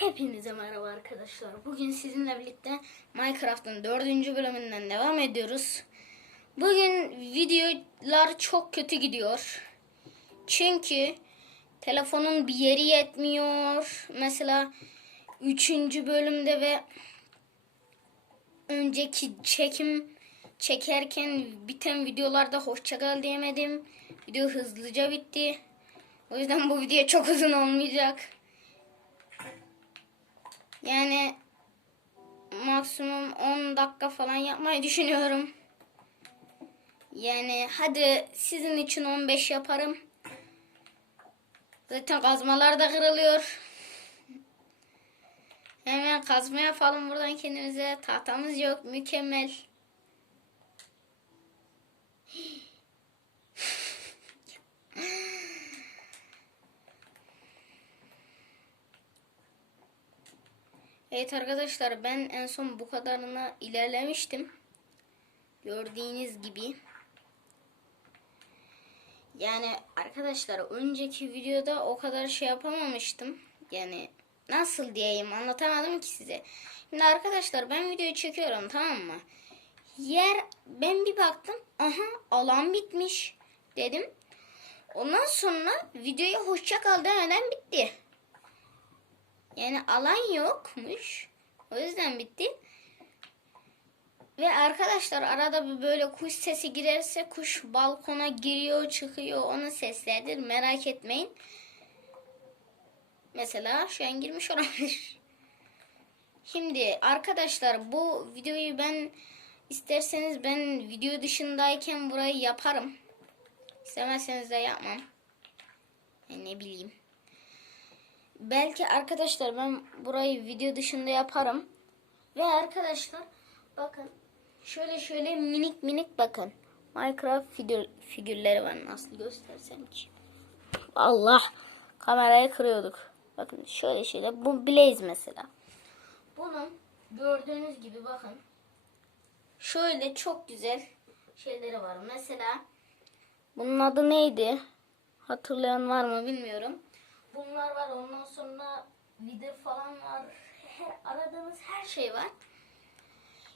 Hepinize merhaba arkadaşlar. Bugün sizinle birlikte Minecraft'ın dördüncü bölümünden devam ediyoruz. Bugün videolar çok kötü gidiyor. Çünkü telefonun bir yeri yetmiyor. Mesela üçüncü bölümde ve önceki çekim çekerken biten videolarda hoşçakal diyemedim. Video hızlıca bitti. O yüzden bu video çok uzun olmayacak. Yani maksimum 10 dakika falan yapmayı düşünüyorum. Yani hadi sizin için 15 yaparım. Zaten kazmalar da kırılıyor. Hemen kazma yapalım buradan kendimize. Tahtamız yok. Mükemmel. Evet arkadaşlar ben en son bu kadarına ilerlemiştim. Gördüğünüz gibi. Yani arkadaşlar önceki videoda o kadar şey yapamamıştım. Yani nasıl diyeyim anlatamadım ki size. Şimdi arkadaşlar ben videoyu çekiyorum tamam mı? Yer ben bir baktım aha alan bitmiş dedim. Ondan sonra videoya hoşça kal demeden bitti. Yani alan yokmuş. O yüzden bitti. Ve arkadaşlar arada bir böyle kuş sesi girerse kuş balkona giriyor çıkıyor onun seslerdir merak etmeyin. Mesela şu an girmiş olabilir. Şimdi arkadaşlar bu videoyu ben isterseniz ben video dışındayken burayı yaparım. İstemezseniz de yapmam. Yani ne bileyim. Belki arkadaşlar ben burayı video dışında yaparım. Ve arkadaşlar bakın şöyle şöyle minik minik bakın. Minecraft figür, figürleri var. Nasıl göstersem ki. Allah kamerayı kırıyorduk. Bakın şöyle şöyle. Bu Blaze mesela. Bunun gördüğünüz gibi bakın. Şöyle çok güzel şeyleri var. Mesela bunun adı neydi? Hatırlayan var mı bilmiyorum. Bunlar var. Ondan sonra vidir falan var. Aradığınız her şey var.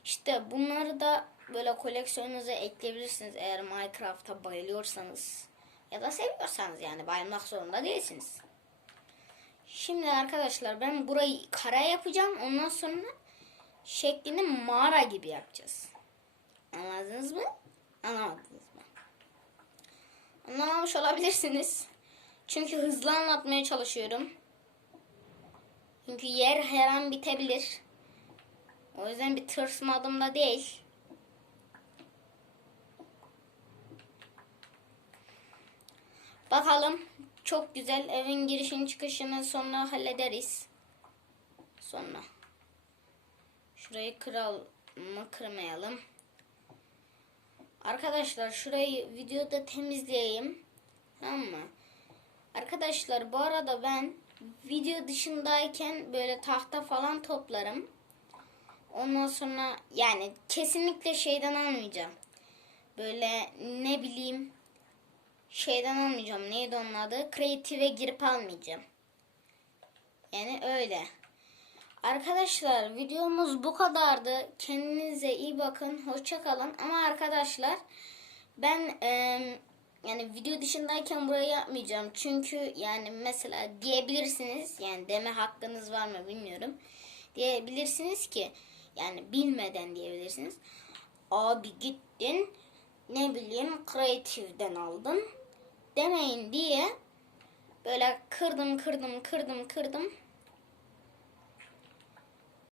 İşte bunları da böyle koleksiyonunuza ekleyebilirsiniz eğer Minecraft'a bayılıyorsanız. Ya da seviyorsanız yani bayılmak zorunda değilsiniz. Şimdi arkadaşlar ben burayı kara yapacağım. Ondan sonra şeklini mağara gibi yapacağız. Anladınız mı? Anlamadınız mı? Anlamamış olabilirsiniz. Çünkü hızlı anlatmaya çalışıyorum. Çünkü yer her an bitebilir. O yüzden bir tırsmadım da değil. Bakalım. Çok güzel. Evin girişini çıkışını sonra hallederiz. Sonra. Şurayı kıralım mı kırmayalım. Arkadaşlar şurayı videoda temizleyeyim. Tamam mı? Arkadaşlar bu arada ben video dışındayken böyle tahta falan toplarım. Ondan sonra yani kesinlikle şeyden almayacağım. Böyle ne bileyim şeyden almayacağım. Neydi onun adı? Creative'e girip almayacağım. Yani öyle. Arkadaşlar videomuz bu kadardı. Kendinize iyi bakın. Hoşça kalın. Ama arkadaşlar ben eee yani video dışındayken burayı yapmayacağım. Çünkü yani mesela diyebilirsiniz yani deme hakkınız var mı bilmiyorum. Diyebilirsiniz ki yani bilmeden diyebilirsiniz. Abi gittin ne bileyim kreatiften aldın demeyin diye böyle kırdım kırdım kırdım kırdım